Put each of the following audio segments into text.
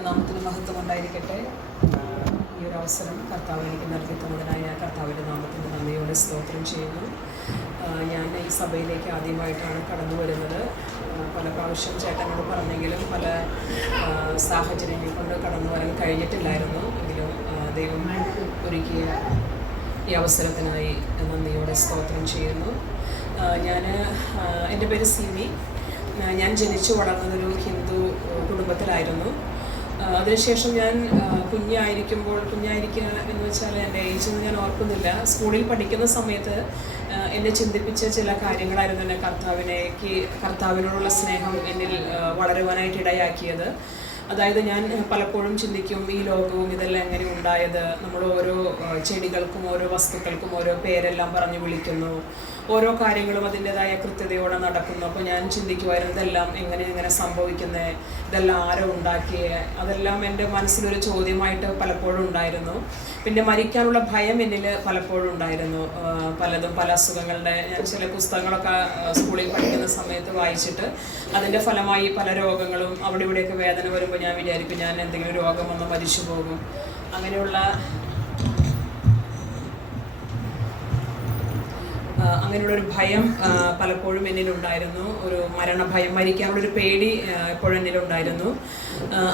നാമത്തിന് മഹത്വം ഉണ്ടായിരിക്കട്ടെ. ഈ ഒരു അവസരം കർത്താവ് എനിക്ക് നൽകി തന്നതിനായ കർത്താവിൻ്റെ നാമത്തിന് നന്ദിയോടെ സ്തോത്രം ചെയ്യുന്നു. ഞാൻ ഈ സഭയിലേക്ക് ആദ്യമായിട്ടാണ് കടന്നു വരുന്നത്. പല പ്രാവശ്യം ചേട്ടനോട് പറഞ്ഞെങ്കിലും പല സാഹചര്യങ്ങൾ കൊണ്ട് കടന്നു വരാൻ കഴിഞ്ഞിട്ടില്ലായിരുന്നു. എങ്കിലും ദൈവം ഒരുക്കിയ ഈ അവസരത്തിനായി നന്ദിയോടെ സ്തോത്രം ചെയ്യുന്നു. എൻ്റെ പേര് സിമി. ഞാൻ ജനിച്ചു വളർന്നതൊരു ഹിന്ദു കുടുംബത്തിലായിരുന്നു. അതിനുശേഷം ഞാൻ കുഞ്ഞായിരിക്കുക എന്ന് വെച്ചാൽ എൻ്റെ ഏജൊന്നും ഞാൻ ഓർക്കുന്നില്ല. സ്കൂളിൽ പഠിക്കുന്ന സമയത്ത് എന്നെ ചിന്തിപ്പിച്ച ചില കാര്യങ്ങളായിരുന്നു എന്നെ കർത്താവിനോടുള്ള സ്നേഹം എന്നിൽ വളരുവാനായിട്ട് ഇടയാക്കിയത്. അതായത് ഞാൻ പലപ്പോഴും ചിന്തിക്കും, ഈ ലോകവും ഇതെല്ലാം എങ്ങനെ ഉണ്ടായത്? നമ്മൾ ഓരോ ചെടികൾക്കും ഓരോ വസ്തുക്കൾക്കും ഓരോ പേരെല്ലാം പറഞ്ഞ് വിളിക്കുന്നു, ഓരോ കാര്യങ്ങളും അതിൻ്റെതായ കൃത്യതയോടെ നടക്കുന്നു. അപ്പോൾ ഞാൻ ചിന്തിക്കുമായിരുന്നു, ഇതെല്ലാം എങ്ങനെ സംഭവിക്കുന്നത്, ഇതെല്ലാം ആരോ ഉണ്ടാക്കിയേ? അതെല്ലാം എൻ്റെ മനസ്സിലൊരു ചോദ്യമായിട്ട് പലപ്പോഴും ഉണ്ടായിരുന്നു. പിന്നെ മരിക്കാനുള്ള ഭയം എന്നിൽ പലപ്പോഴും ഉണ്ടായിരുന്നു. പല അസുഖങ്ങളുടെ ഞാൻ ചില പുസ്തകങ്ങളൊക്കെ സ്കൂളിൽ പഠിക്കുന്ന സമയത്ത് വായിച്ചിട്ട് അതിൻ്റെ ഫലമായി പല രോഗങ്ങളും അവിടെ ഇവിടെയൊക്കെ വേദന വരുമ്പോൾ ഞാൻ വിചാരിക്കും, ഞാൻ എന്തെങ്കിലും രോഗം വന്ന് മരിച്ചു പോകും. അങ്ങനെയുള്ള ഒരു ഭയം പലപ്പോഴും എന്നിലുണ്ടായിരുന്നു. ഒരു മരണഭയം, മരിക്കാനുള്ളൊരു പേടി എപ്പോഴും എന്നിലുണ്ടായിരുന്നു.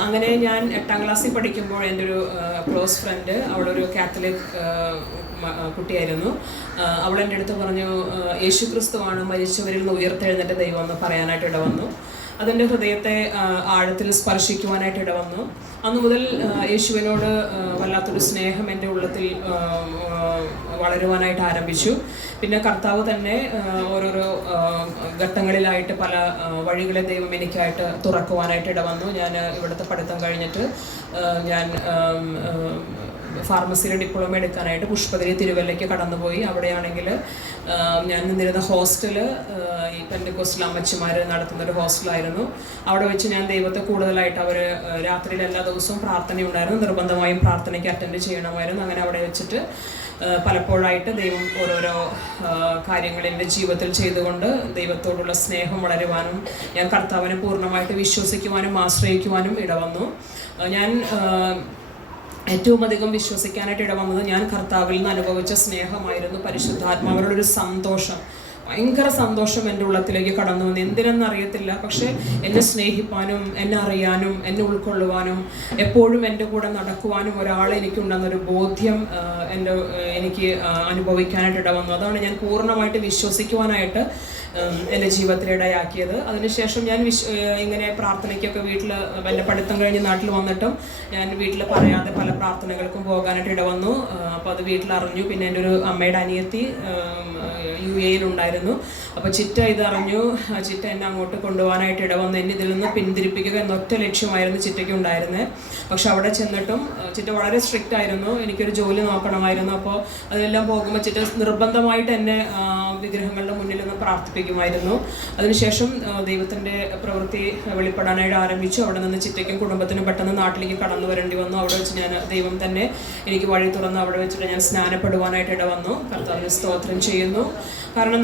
അങ്ങനെ ഞാൻ 8ാം ക്ലാസ്സിൽ പഠിക്കുമ്പോൾ എൻ്റെ ഒരു ക്ലോസ് ഫ്രണ്ട്, അവളൊരു കാത്തലിക് കുട്ടിയായിരുന്നു. അവൾ എൻ്റെ അടുത്ത് പറഞ്ഞു, യേശു ക്രിസ്തുവാണ് മരിച്ചവരിൽ നിന്ന് ഉയർത്തെഴുന്നേറ്റ ദൈവം എന്ന് പറയാനായിട്ട് ഇടവന്നു. അതെൻ്റെ ഹൃദയത്തെ ആഴത്തിൽ സ്പർശിക്കുവാനായിട്ട് ഇടവന്നു. അന്നു മുതൽ യേശുവിനോട് വല്ലാത്തൊരു സ്നേഹം എൻ്റെ ഉള്ളത്തിൽ വളരുവാനായിട്ട് ആരംഭിച്ചു. പിന്നെ കർത്താവ് തന്നെ ഓരോരോ ഘട്ടങ്ങളിലായിട്ട് പല വഴികളെ ദൈവം എനിക്കായിട്ട് തുറക്കുവാനായിട്ട് ഇടവന്നു. ഞാൻ ഇവിടുത്തെ പഠിത്തം കഴിഞ്ഞിട്ട് ഞാൻ ഫാർമസിയിലെ ഡിപ്ലോമ എടുക്കാനായിട്ട് പുഷ്പഗിരി തിരുവല്ലയ്ക്ക് കടന്നുപോയി. അവിടെയാണെങ്കിൽ ഞാൻ നിന്നിരുന്ന ഹോസ്റ്റല് ഈ പെന്തക്കോസ്റ്റൽ അമ്മച്ചിമാർ നടത്തുന്നൊരു ഹോസ്റ്റലായിരുന്നു. അവിടെ വെച്ച് ഞാൻ ദൈവത്തെ കൂടുതലായിട്ട് രാത്രിയിൽ എല്ലാ ദിവസവും പ്രാർത്ഥനയുണ്ടായിരുന്നു. നിർബന്ധമായും പ്രാർത്ഥനയ്ക്ക് അറ്റൻഡ് ചെയ്യണമായിരുന്നു. അങ്ങനെ അവിടെ വെച്ചിട്ട് പലപ്പോഴായിട്ട് ദൈവം ഓരോരോ കാര്യങ്ങൾ എൻ്റെ ജീവിതത്തിൽ ചെയ്തുകൊണ്ട് ദൈവത്തോടുള്ള സ്നേഹം വളരുവാനും ഞാൻ കർത്താവിനെ പൂർണ്ണമായിട്ട് വിശ്വസിക്കുവാനും ആശ്രയിക്കുവാനും ഇടവന്നു. ഞാൻ ഏറ്റവും അധികം വിശ്വസിക്കാനായിട്ട് ഇടവന്നത് ഞാൻ കർത്താവിൽ നിന്ന് അനുഭവിച്ച സ്നേഹമായിരുന്നു. പരിശുദ്ധാത്മാവിനോടൊരു സന്തോഷം, ഭയങ്കര സന്തോഷം എൻ്റെ ഉള്ളത്തിലേക്ക് കടന്നു വന്നു. എന്തിനെന്നറിയത്തില്ല, പക്ഷേ എന്നെ സ്നേഹിപ്പാനും എന്നെ അറിയാനും എന്നെ ഉൾക്കൊള്ളുവാനും എപ്പോഴും എൻ്റെ കൂടെ നടക്കുവാനും ഒരാൾ എനിക്കുണ്ടെന്നൊരു ബോധ്യം എനിക്ക് അനുഭവിക്കാനായിട്ട് ഇടവന്നു. അതാണ് ഞാൻ പൂർണ്ണമായിട്ട് വിശ്വസിക്കുവാനായിട്ട് എൻ്റെ ജീവിതത്തിലിടയാക്കിയത്. അതിനുശേഷം ഞാൻ ഇങ്ങനെ പ്രാർത്ഥനയ്ക്കൊക്കെ വീട്ടിൽ എൻ്റെ പഠിത്തം കഴിഞ്ഞ് നാട്ടിൽ വന്നിട്ടും ഞാൻ വീട്ടിൽ പറയാതെ പല പ്രാർത്ഥനകൾക്കും പോകാനായിട്ട് ഇടവന്നു. അപ്പോൾ അത് വീട്ടിലറിഞ്ഞു. പിന്നെ എൻ്റെ ഒരു അമ്മയുടെ അനിയത്തി UAE-യിലുണ്ടായിരുന്നു. അപ്പോൾ ചിറ്റ ഇതറിഞ്ഞു. ചിറ്റ എന്നെ അങ്ങോട്ട് കൊണ്ടുപോകാനായിട്ട് ഇടവന്നു. എന്നെ ഇതിൽ നിന്ന് പിന്തിരിപ്പിക്കുക എന്നൊറ്റ ലക്ഷ്യമായിരുന്നു ചിറ്റയ്ക്ക് ഉണ്ടായിരുന്നത്. പക്ഷെ അവിടെ ചെന്നിട്ടും ചിറ്റ വളരെ സ്ട്രിക്റ്റ് ആയിരുന്നു. എനിക്കൊരു ജോലി നോക്കണമായിരുന്നു. അപ്പോൾ അതെല്ലാം പോകുമ്പോൾ ചിറ്റ നിർബന്ധമായിട്ട് എന്നെ വിഗ്രഹങ്ങളുടെ മുന്നിൽ നിന്ന് പ്രാർത്ഥിപ്പിക്കുമായിരുന്നു. അതിനുശേഷം ദൈവത്തിൻ്റെ പ്രവൃത്തി വെളിപ്പെടാനായിട്ട് ആരംഭിച്ചു. അവിടെ നിന്ന് ചിറ്റയ്ക്കും കുടുംബത്തിനും പെട്ടെന്ന് നാട്ടിലേക്ക് കടന്നു വരേണ്ടി വന്നു. അവിടെ വെച്ച് ദൈവം തന്നെ എനിക്ക് വഴി തുറന്ന് അവിടെ വെച്ചിട്ട് ഞാൻ സ്നാനപ്പെടുവാനായിട്ട് ഇടവന്നു. കർത്താവിന് സ്തോത്രം ചെയ്യുന്നു. കാരണം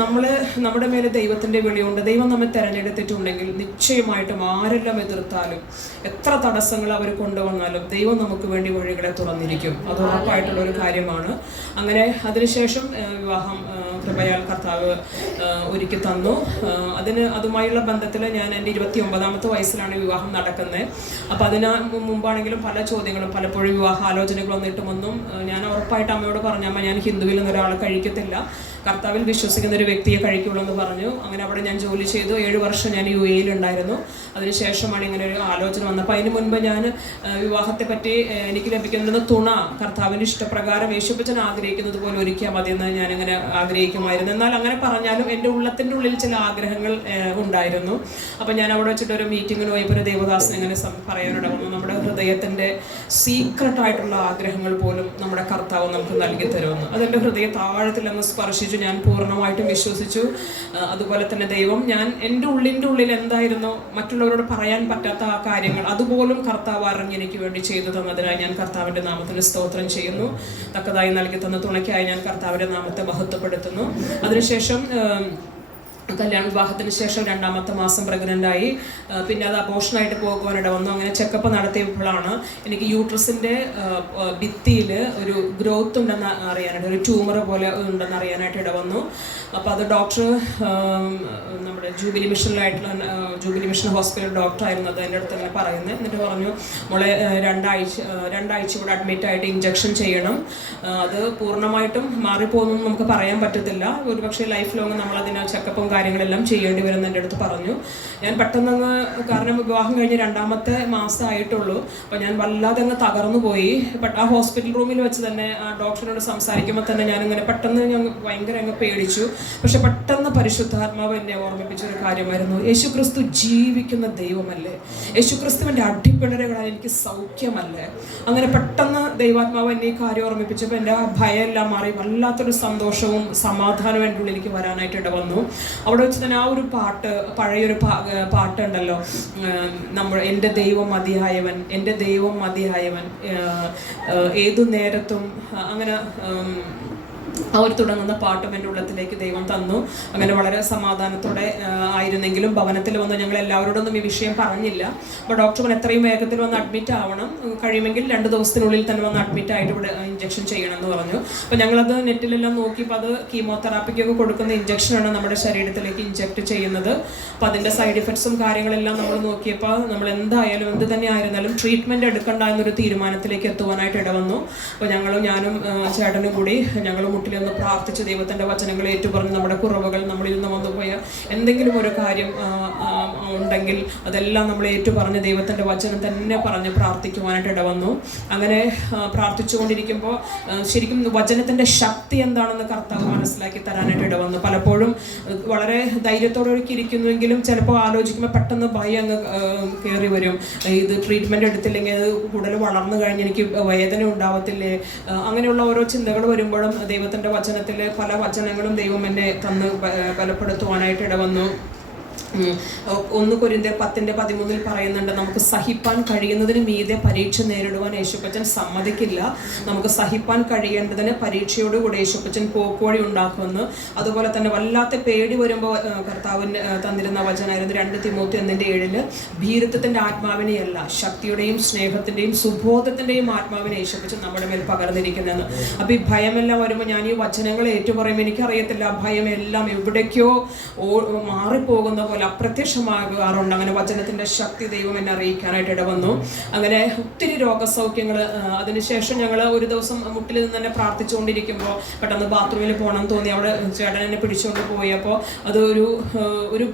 നമ്മുടെ മേലെ ദൈവത്തിൻ്റെ വിളിയുണ്ട്. ദൈവം നമ്മെ തിരഞ്ഞെടുത്തിട്ടുണ്ടെങ്കിൽ നിശ്ചയമായിട്ടും ആരെല്ലാം എതിർത്താലും എത്ര തടസ്സങ്ങൾ അവർ കൊണ്ടുവന്നാലും ദൈവം നമുക്ക് വേണ്ടി വഴികളെ തുറന്നിരിക്കും. അത് ഉറപ്പായിട്ടുള്ളൊരു കാര്യമാണ്. അങ്ങനെ അതിനുശേഷം വിവാഹം കൃപയാൽ കർത്താവ് ഒരുക്കി തന്നു. അതുമായുള്ള ബന്ധത്തിൽ ഞാൻ എൻ്റെ 29ാമത്തെ വയസ്സിലാണ് വിവാഹം നടക്കുന്നത്. അപ്പോൾ അതിന് മുമ്പാണെങ്കിലും പല ചോദ്യങ്ങളും പലപ്പോഴും വിവാഹാലോചനകളൊന്നും ഇട്ടുമൊന്നും ഞാൻ ഉറപ്പായിട്ട് അമ്മയോട് പറഞ്ഞു, അമ്മ ഞാൻ ഹിന്ദുവിൽ നിന്ന് ഒരാളെ കഴിക്കത്തില്ല, കർത്താവിൽ വിശ്വസിക്കുന്ന ഒരു വ്യക്തിയെ കഴിക്കുള്ളൂ എന്ന് പറഞ്ഞു. അങ്ങനെ അവിടെ ഞാൻ ജോലി ചെയ്തു. 7 വർഷം ഞാൻ UAE-യിലുണ്ടായിരുന്നു. അതിനുശേഷമാണ് ഇങ്ങനെ ഒരു ആലോചന വന്നത്. അപ്പോൾ അതിന് മുൻപ് ഞാൻ വിവാഹത്തെ പറ്റി എനിക്ക് ലഭിക്കുന്ന തുണ കർത്താവിൻ്റെ ഇഷ്ടപ്രകാരം യേശുപ്പച്ചൻ ആഗ്രഹിക്കുന്നത് പോലെ ഒരുക്കിയാൽ മതിയെന്ന് ഞാനിങ്ങനെ ആഗ്രഹിക്കുമായിരുന്നു. എന്നാൽ അങ്ങനെ പറഞ്ഞാലും എൻ്റെ ഉള്ളത്തിൻ്റെ ഉള്ളിൽ ചില ആഗ്രഹങ്ങൾ ഉണ്ടായിരുന്നു. അപ്പോൾ ഞാൻ അവിടെ വെച്ചിട്ട് ഒരു മീറ്റിങ്ങിന് പോയപ്പോൾ ഒരു ദേവദാസൻ ഇങ്ങനെ പറയാനിടവന്നു, നമ്മുടെ ഹൃദയത്തിൻ്റെ സീക്രട്ടായിട്ടുള്ള ആഗ്രഹങ്ങൾ പോലും നമ്മുടെ കർത്താവ് നമുക്ക് നൽകി തരുമെന്ന്. അതെൻ്റെ ഹൃദയത്തെ ആഴത്തിൽ അങ്ങ് സ്പർശിച്ചു. ഞാൻ പൂർണ്ണമായിട്ടും വിശ്വസിച്ചു. അതുപോലെ തന്നെ ദൈവം എൻ്റെ ഉള്ളിൽ എന്തായിരുന്നോ മറ്റുള്ളവരോട് പറയാൻ പറ്റാത്ത ആ കാര്യങ്ങൾ അതുപോലും കർത്താവ് അറിഞ്ഞ് എനിക്ക് വേണ്ടി ചെയ്തു തന്നതിനായി ഞാൻ കർത്താവിൻ്റെ നാമത്തിന് സ്തോത്രം ചെയ്യുന്നു. തക്കതായി നൽകി തന്ന തുണയ്ക്കായി ഞാൻ കർത്താവിൻ്റെ നാമത്തെ മഹത്വപ്പെടുത്തുന്നു. അതിനുശേഷം വിവാഹത്തിന് ശേഷം 2ാമത്തെ മാസം പ്രഗ്നൻ്റായി. പിന്നെ അത് അബോഷനായിട്ട് പോകുവാനിട വന്നു. അങ്ങനെ ചെക്കപ്പ് നടത്തിയപ്പോഴാണ് എനിക്ക് യൂട്രസിൻ്റെ ഭിത്തിയിൽ ഒരു ഗ്രോത്ത് ഉണ്ടെന്ന് അറിയാനായിട്ട്, ഒരു ട്യൂമർ പോലെ ഉണ്ടെന്ന് അറിയാനായിട്ട് ഇട വന്നു. അപ്പോൾ അത് ഡോക്ടർ, നമ്മുടെ ജൂബിലി മിഷൻ ഹോസ്പിറ്റൽ ഡോക്ടറായിരുന്നു അത് എൻ്റെ അടുത്ത് അങ്ങനെ പറയുന്നത്. എന്നിട്ട് പറഞ്ഞു, മോളെ 2 ആഴ്ച കൂടെ അഡ്മിറ്റായിട്ട് ഇഞ്ചക്ഷൻ ചെയ്യണം. അത് പൂർണ്ണമായിട്ടും മാറിപ്പോകുമെന്ന് നമുക്ക് പറയാൻ പറ്റത്തില്ല. ഒരുപക്ഷെ ലൈഫ് ലോങ് നമ്മളതിന് ചെക്കപ്പും കാര്യങ്ങളെല്ലാം ചെയ്യേണ്ടി വരുമെന്ന് എൻ്റെ അടുത്ത് പറഞ്ഞു. ഞാൻ പെട്ടെന്നങ്ങ്, കാരണം വിവാഹം കഴിഞ്ഞ് 2ാമത്തെ മാസം ആയിട്ടുള്ളൂ. അപ്പോൾ ഞാൻ വല്ലാതെ അങ്ങ് തകർന്നു പോയി. ബട്ട് ആ ഹോസ്പിറ്റൽ റൂമിൽ വെച്ച് തന്നെ ആ ഡോക്ടറിനോട് സംസാരിക്കുമ്പോൾ തന്നെ ഞാനിങ്ങനെ പെട്ടെന്ന് ഭയങ്കര അങ്ങ് പേടിച്ചു. പക്ഷെ പെട്ടെന്ന് പരിശുദ്ധാത്മാവ് എന്നെ ഓർമ്മിപ്പിച്ചൊരു കാര്യമായിരുന്നു, യേശുക്രിസ്തു ജീവിക്കുന്ന ദൈവമല്ലേ, യേശുക്രിസ്തുവിൻ്റെ അടിപ്പിണരുകളാൽ എനിക്ക് സൗഖ്യമല്ലേ. അങ്ങനെ പെട്ടെന്ന് ദൈവാത്മാവ് എന്നെ ഈ കാര്യം ഓർമ്മിപ്പിച്ചപ്പോൾ എൻ്റെ ആ ഭയമെല്ലാം മാറി വല്ലാത്തൊരു സന്തോഷവും സമാധാനവും എൻ്റെ ഉള്ളിലേക്ക് വരാനായിട്ട് ഇട വന്നു. അവിടെ വെച്ച് തന്നെ ആ ഒരു പാട്ട്, പഴയൊരു പാട്ടുണ്ടല്ലോ, നമ്മൾ എൻ്റെ ദൈവം മതിയായവൻ, എൻ്റെ ദൈവം മതിയായവൻ, ഏതു നേരത്തും, അങ്ങനെ ആ ഒരു തുടങ്ങുന്ന പാട്ടും എൻ്റെ ഉള്ളത്തിലേക്ക് ദൈവം തന്നു. അങ്ങനെ വളരെ സമാധാനത്തോടെ ആയിരുന്നെങ്കിലും ഭവനത്തിൽ വന്ന് ഞങ്ങൾ എല്ലാവരോടൊന്നും ഈ വിഷയം പറഞ്ഞില്ല. അപ്പോൾ ഡോക്ടർ എത്രയും വേഗത്തിൽ വന്ന് അഡ്മിറ്റ് ആവണം, കഴിയുമെങ്കിൽ 2 ദിവസത്തിനുള്ളിൽ തന്നെ വന്ന് അഡ്മിറ്റ് ആയിട്ട് ഇവിടെ ഇഞ്ചക്ഷൻ ചെയ്യണം എന്ന് പറഞ്ഞു. അപ്പോൾ ഞങ്ങളത് നെറ്റിലെല്ലാം നോക്കിയപ്പോൾ അത് കീമോതെറാപ്പിക്കൊക്കെ കൊടുക്കുന്ന ഇഞ്ചക്ഷനാണ് നമ്മുടെ ശരീരത്തിലേക്ക് ഇഞ്ചക്ട് ചെയ്യുന്നത്. അപ്പോൾ അതിൻ്റെ സൈഡ് ഇഫക്ട്സും കാര്യങ്ങളെല്ലാം നമ്മൾ നോക്കിയപ്പോൾ നമ്മൾ എന്തായാലും എന്ത് തന്നെ ആയിരുന്നാലും ട്രീറ്റ്മെൻറ്റ് എടുക്കണ്ട എന്നൊരു തീരുമാനത്തിലേക്ക് എത്തുവാനായിട്ട് ഇടവന്നു. അപ്പോൾ ഞാനും ചേട്ടനും കൂടി ഞങ്ങൾ മുട്ടിലൊന്ന് പ്രാർത്ഥിച്ച് ദൈവത്തിൻ്റെ വചനങ്ങൾ ഏറ്റുപറഞ്ഞ് നമ്മുടെ കുറവുകൾ, നമ്മളിൽ നിന്ന് വന്നുപോയ എന്തെങ്കിലും ഒരു കാര്യം ഉണ്ടെങ്കിൽ അതെല്ലാം നമ്മൾ ഏറ്റുപറഞ്ഞ് ദൈവത്തിൻ്റെ വചനം തന്നെ പറഞ്ഞ് പ്രാർത്ഥിക്കുവാനായിട്ട് ഇടവന്നു. അങ്ങനെ പ്രാർത്ഥിച്ചുകൊണ്ടിരിക്കുമ്പോൾ ശരിക്കും വചനത്തിൻ്റെ ശക്തി എന്താണെന്ന് കർത്താവ് മനസ്സിലാക്കി തരാനായിട്ട് ഇടവന്നു. പലപ്പോഴും വളരെ ധൈര്യത്തോടെ ഇരിക്കുന്നുവെങ്കിലും ചിലപ്പോൾ ആലോചിക്കുമ്പോൾ പെട്ടെന്ന് ഭയം അങ്ങ് കയറി വരും. ഇത് ട്രീറ്റ്മെൻറ്റ് എടുത്തില്ലെങ്കിൽ അത് കൂടുതൽ വളർന്നു കഴിഞ്ഞ് എനിക്ക് വേദന ഉണ്ടാവത്തില്ലേ, അങ്ങനെയുള്ള ഓരോ ചിന്തകൾ വരുമ്പോഴും ദൈവത്തിൻ്റെ വചനത്തിൽ പല വചനങ്ങളും ദൈവം എന്നെ തന്ന് ബലപ്പെടുത്തുവാനായിട്ട് ഇടവന്നു. 1 കൊരിന്ത്യർ 10:13 പറയുന്നുണ്ട്, നമുക്ക് സഹിപ്പാൻ കഴിയുന്നതിന് മീതെ പരീക്ഷ നേരിടുവാൻ യേശുപ്പച്ചൻ സമ്മതിക്കില്ല. നമുക്ക് സഹിപ്പാൻ കഴിയേണ്ടതിന് പരീക്ഷയോടുകൂടി യേശുപ്പച്ചൻ പോക്കുവഴി ഉണ്ടാക്കുമെന്ന്. അതുപോലെ തന്നെ വല്ലാത്ത പേടി വരുമ്പോൾ കർത്താവിന് തന്നിരുന്ന വചനമായിരുന്നു 2 തിമോത്തി 1:7, ഭീരുത്വത്തിൻ്റെ ആത്മാവിനെയല്ല, ശക്തിയുടെയും സ്നേഹത്തിൻ്റെയും സുബോധത്തിൻ്റെയും ആത്മാവിനെ യേശുപ്പച്ചൻ നമ്മുടെ മേൽ പകർന്നിരിക്കുന്നതെന്ന്. അപ്പോൾ ഈ ഭയമെല്ലാം വരുമ്പോൾ ഞാൻ ഈ വചനങ്ങൾ ഏറ്റുപറയുമ്പോൾ എനിക്കറിയത്തില്ല, ഭയം എല്ലാം എവിടേക്കോ മാറിപ്പോകുന്ന പോലെ അപ്രത്യക്ഷമാകാറുണ്ട്. അങ്ങനെ വചനത്തിൻ്റെ ശക്തി ദൈവം എന്നെ അറിയിക്കാനായിട്ട് ഇടവന്നു. അങ്ങനെ ഒത്തിരി രോഗസൗഖ്യങ്ങൾ. അതിനുശേഷം ഞങ്ങൾ ഒരു ദിവസം മുട്ടിൽ നിന്ന് തന്നെ പ്രാർത്ഥിച്ചുകൊണ്ടിരിക്കുമ്പോൾ പെട്ടെന്ന് ബാത്റൂമിൽ പോകണം തോന്നി. അവിടെ ചേട്ടൻ എന്നെ പിടിച്ചുകൊണ്ട് പോയി. അപ്പോൾ അത് ഒരു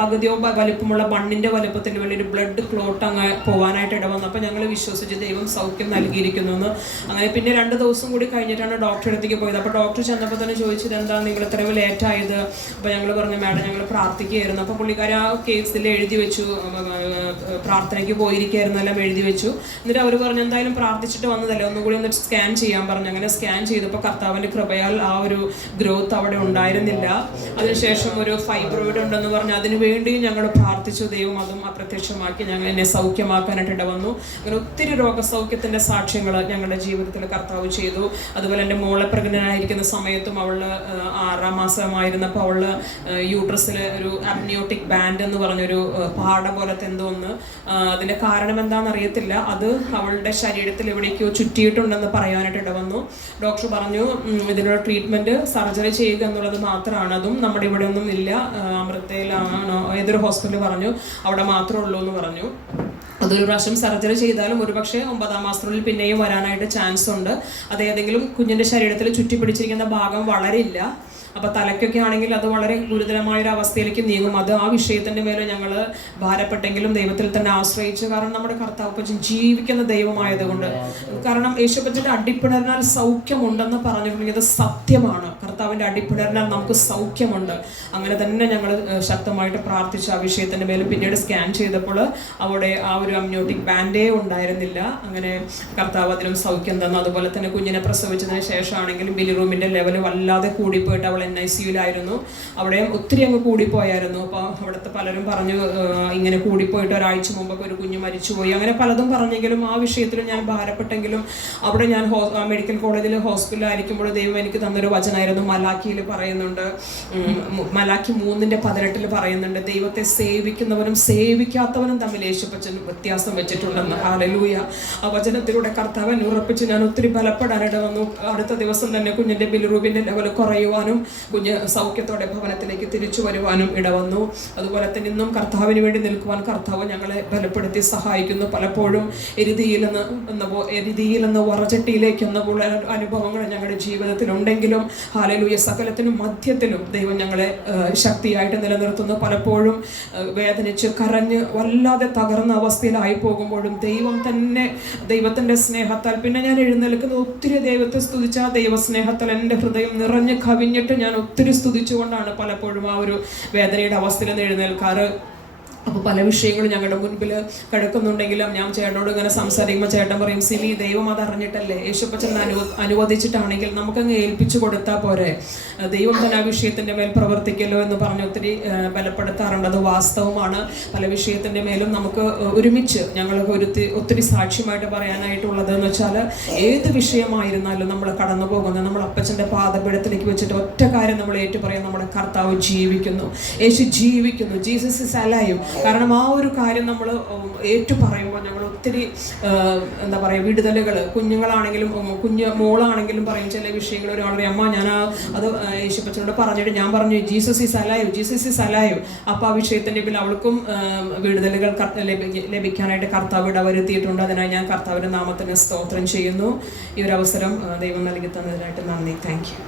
പകുതിയോ വലിപ്പമുള്ള മണ്ണിൻ്റെ വലുപ്പത്തിൽ വലിയൊരു ബ്ലഡ് ക്ലോട്ട് അങ്ങ് പോകാനായിട്ട് ഇടവന്നു. അപ്പോൾ ഞങ്ങൾ വിശ്വസിച്ച് ദൈവം സൗഖ്യം നൽകിയിരിക്കുന്നു എന്ന്. അങ്ങനെ പിന്നെ 2 ദിവസം കൂടി കഴിഞ്ഞിട്ടാണ് ഡോക്ടറെ അടുത്തേക്ക് പോയത്. അപ്പോൾ ഡോക്ടർ ചെന്നപ്പോൾ തന്നെ ചോദിച്ചത്, എന്താണ് നിങ്ങൾ ഇത്രയും ലേറ്റായത്? അപ്പോൾ ഞങ്ങൾ പറഞ്ഞു, മാഡം ഞങ്ങൾ പ്രാർത്ഥിക്കുകയായിരുന്നു. അപ്പോൾ പുള്ളിക്കാർ ആ കേസിൽ എഴുതി വെച്ചു, പ്രാർത്ഥനയ്ക്ക് പോയിരിക്കുകയായിരുന്നു, എല്ലാം എഴുതി വെച്ചു. എന്നിട്ട് അവർ പറഞ്ഞു, എന്തായാലും പ്രാർത്ഥിച്ചിട്ട് വന്നതല്ലേ, ഒന്നുകൂടി ഒന്ന് സ്കാൻ ചെയ്യാൻ പറഞ്ഞു. അങ്ങനെ സ്കാൻ ചെയ്തപ്പോൾ കർത്താവിൻ്റെ കൃപയാൽ ആ ഒരു ഗ്രോത്ത് അവിടെ ഉണ്ടായിരുന്നില്ല. അതിനുശേഷം ഒരു ഫൈബ്രോയിഡ് ഉണ്ടെന്ന് പറഞ്ഞ് അതിനു വേണ്ടിയും ഞങ്ങൾ പ്രാർത്ഥിച്ചു. ദൈവം അതും അപ്രത്യക്ഷമാക്കി എന്നെ സൗഖ്യമാക്കാനായിട്ട് ഇടവന്നു. അങ്ങനെ ഒത്തിരി രോഗസൗഖ്യത്തിൻ്റെ സാക്ഷ്യങ്ങൾ ഞങ്ങളുടെ ജീവിതത്തിൽ കർത്താവ് ചെയ്തു. അതുപോലെ എൻ്റെ മോളെ പ്രഗ്നൻ്റായിരിക്കുന്ന സമയത്തും അവൾ 6-ാം മാസമായിരുന്നപ്പോൾ അവൾ യൂട്രസിൽ ഒരു അമ്നിയോട്ടിക് ബാൻഡ് എന്ന് പറഞ്ഞൊരു പാട പോലത്തെ എന്തോ ഒന്ന്, അതിൻ്റെ കാരണം എന്താണെന്ന് അറിയത്തില്ല, അത് അവളുടെ ശരീരത്തിൽ എവിടേക്കോ ചുറ്റിയിട്ടുണ്ടെന്ന് പറയാനായിട്ട് ഇടവന്നു. ഡോക്ടർ പറഞ്ഞു, ഇതിനുള്ള ട്രീറ്റ്മെൻറ്റ് സർജറി ചെയ്യുക എന്നുള്ളത് മാത്രമാണ്, അതും നമ്മുടെ ഇവിടെ ഒന്നും ഇല്ല, അമൃതയിലാണോ ഏതൊരു ഹോസ്പിറ്റൽ പറഞ്ഞു, അവിടെ മാത്രമേ ഉള്ളൂ എന്ന് പറഞ്ഞു. അതൊരു പ്രാവശ്യം സർജറി ചെയ്താലും ഒരുപക്ഷെ 9-ാം മാസത്തിനുള്ളിൽ പിന്നെയും വരാനായിട്ട് ചാൻസ് ഉണ്ട്. അത് ഏതെങ്കിലും കുഞ്ഞിൻ്റെ ശരീരത്തിൽ ചുറ്റിപ്പിടിച്ചിരിക്കുന്ന ഭാഗം വളരില്ല. അപ്പോൾ തലയ്ക്കൊക്കെ ആണെങ്കിൽ അത് വളരെ ഗുരുതരമായൊരു അവസ്ഥയിലേക്ക് നീങ്ങും. അത് ആ വിഷയത്തിൻ്റെ മേലെ ഞങ്ങൾ ഭാരപ്പെട്ടെങ്കിലും ദൈവത്തിൽ തന്നെ ആശ്രയിച്ചു. കാരണം നമ്മുടെ കർത്താവ് ജീവിക്കുന്ന ദൈവമായതുകൊണ്ട്, കാരണം യേശുപ്പച്ചൻ്റെ അടിപ്പിണറിനാൽ സൗഖ്യമുണ്ടെന്ന് പറഞ്ഞിട്ടുണ്ടെങ്കിൽ അത് സത്യമാണ്. കർത്താവിൻ്റെ അടിപ്പിണറിനാൽ നമുക്ക് സൗഖ്യമുണ്ട്. അങ്ങനെ തന്നെ ഞങ്ങൾ ശക്തമായിട്ട് പ്രാർത്ഥിച്ചു ആ വിഷയത്തിൻ്റെ മേലെ. പിന്നീട് സ്കാൻ ചെയ്തപ്പോൾ അവിടെ ആ ഒരു അമ്നിയോട്ടിക് ബാൻഡേ ഉണ്ടായിരുന്നില്ല. അങ്ങനെ കർത്താവ് അതിനും സൗഖ്യം തന്നു. അതുപോലെ തന്നെ കുഞ്ഞിനെ പ്രസവിച്ചതിന് ശേഷമാണെങ്കിലും ബിലി റൂമിൻ്റെ ലെവൽ വല്ലാതെ കൂടിപ്പോയിട്ട് അവൾ അവൾ NICUലായിരുന്നു. അവിടെയും ഒത്തിരി അങ്ങ് കൂടിപ്പോയായിരുന്നു. അപ്പോൾ അവിടുത്തെ പലരും പറഞ്ഞു ഇങ്ങനെ കൂടിപ്പോയിട്ട് ഒരാഴ്ച മുമ്പൊക്കെ ഒരു കുഞ്ഞ് മരിച്ചുപോയി, അങ്ങനെ പലതും പറഞ്ഞെങ്കിലും ആ വിഷയത്തിൽ ഞാൻ ഭാരപ്പെട്ടെങ്കിലും അവിടെ ഞാൻ മെഡിക്കൽ കോളേജിൽ ഹോസ്പിറ്റലായിരിക്കുമ്പോൾ ദൈവം എനിക്ക് തന്നൊരു വചനമായിരുന്നു. മലാക്കിയിൽ പറയുന്നുണ്ട്, മലാക്കി 3:18 പറയുന്നുണ്ട്, ദൈവത്തെ സേവിക്കുന്നവനും സേവിക്കാത്തവനും തമ്മിൽ യേശുപ്പച്ചൻ വ്യത്യാസം വെച്ചിട്ടുണ്ടെന്ന്. ഹല്ലേലൂയ. ആ വചനത്തിലൂടെ കർത്താവൻ ഉറപ്പിച്ച് ഞാൻ ഒത്തിരി ബലപ്പെടാനിട വന്നു. അടുത്ത ദിവസം തന്നെ കുഞ്ഞിൻ്റെ ബിലിറൂബിൻ്റെ ലെവൽ കുറയുവാനും കുഞ്ഞ് സൗഖ്യത്തോടെ ഭവനത്തിലേക്ക് തിരിച്ചു വരുവാനും ഇടവന്നു. അതുപോലെ തന്നെ ഇന്നും കർത്താവിന് വേണ്ടി നിൽക്കുവാൻ കർത്താവ് ഞങ്ങളെ ബലപ്പെടുത്തി സഹായിക്കുന്നു. പലപ്പോഴും എരുതിയിൽ നിന്ന് വറചട്ടിയിലേക്ക് എന്ന പോലെ അനുഭവങ്ങൾ ഞങ്ങളുടെ ജീവിതത്തിലുണ്ടെങ്കിലും ഹല്ലേലൂയ സകലത്തിനും മധ്യത്തിലും ദൈവം ഞങ്ങളെ ശക്തിയായിട്ട് നിലനിർത്തുന്നു. പലപ്പോഴും വേദനിച്ച് കരഞ്ഞ് വല്ലാതെ തകർന്ന അവസ്ഥയിലായി പോകുമ്പോഴും ദൈവത്തിൻ്റെ സ്നേഹത്താൽ പിന്നെ ഞാൻ എഴുന്നേൽക്കുന്ന ഒത്തിരി ദൈവത്തെ സ്തുതിച്ച ആ ദൈവസ്നേഹത്താൽ എൻ്റെ ഹൃദയം നിറഞ്ഞ് കവിഞ്ഞിട്ട് ഞാൻ ഒത്തിരി സ്തുതിച്ചുകൊണ്ടാണ് പലപ്പോഴും ആ ഒരു വേദനയുടെ അവസ്ഥയിൽ നിന്ന് എഴുന്നേൽക്കാറ്. അപ്പോൾ പല വിഷയങ്ങളും ഞങ്ങളുടെ മുൻപിൽ കിടക്കുന്നുണ്ടെങ്കിലും ഞാൻ ചേട്ടനോട് ഇങ്ങനെ സംസാരിക്കുമ്പോൾ ചേട്ടൻ പറയും, സിമി ദൈവം അതറിഞ്ഞിട്ടല്ലേ, യേശുപ്പച്ചൻ അനുവദിച്ചിട്ടാണെങ്കിൽ നമുക്കങ്ങ് ഏൽപ്പിച്ചു കൊടുത്താൽ പോരെ, ദൈവം തന്നെ ആ വിഷയത്തിൻ്റെ മേൽ പ്രവർത്തിക്കല്ലോ എന്ന് പറഞ്ഞ് ഒത്തിരി ബലപ്പെടുത്താറുണ്ട്. അത് വാസ്തവമാണ്. പല വിഷയത്തിൻ്റെ മേലും നമുക്ക് ഒരുമിച്ച് ഞങ്ങൾക്ക് ഒത്തിരി സാക്ഷ്യമായിട്ട് പറയാനായിട്ടുള്ളത് എന്ന് വെച്ചാൽ ഏത് വിഷയമായിരുന്നാലും നമ്മൾ കടന്നു പോകുന്നത് നമ്മൾ അപ്പച്ചൻ്റെ പാദപീഠത്തിലേക്ക് വെച്ചിട്ട് ഒറ്റ കാര്യം നമ്മൾ ഏറ്റുപറയാം, നമ്മുടെ കർത്താവ് ജീവിക്കുന്നു, യേശു ജീവിക്കുന്നു, ജീസസ് ഇസ് അലൈവ്. കാരണം ആ ഒരു കാര്യം നമ്മൾ ഏറ്റു പറയുമ്പോൾ ഞങ്ങൾ ഒത്തിരി എന്താ പറയുക വിടുതലുകൾ, കുഞ്ഞുങ്ങളാണെങ്കിലും മോളാണെങ്കിലും പറയും ചില വിഷയങ്ങൾ. ഒരാൾ പറയും, അമ്മ ഞാൻ അത് യേശുപ്പച്ചനോട് പറഞ്ഞിട്ട് ഞാൻ പറഞ്ഞു Jesus is alive, Jesus is alive. അപ്പോൾ ആ വിഷയത്തിൻ്റെ പിന്നിൽ അവൾക്കും വിടുതലുകൾ ലഭിക്കാനായിട്ട് കർത്താവ് ഇടവരുത്തിയിട്ടുണ്ട്. അതിനായി ഞാൻ കർത്താവിൻ്റെ നാമത്തിന് സ്തോത്രം ചെയ്യുന്നു. ഈ ഒരു അവസരം ദൈവം നൽകി തന്നതിനായിട്ട് നന്ദി. Thank you.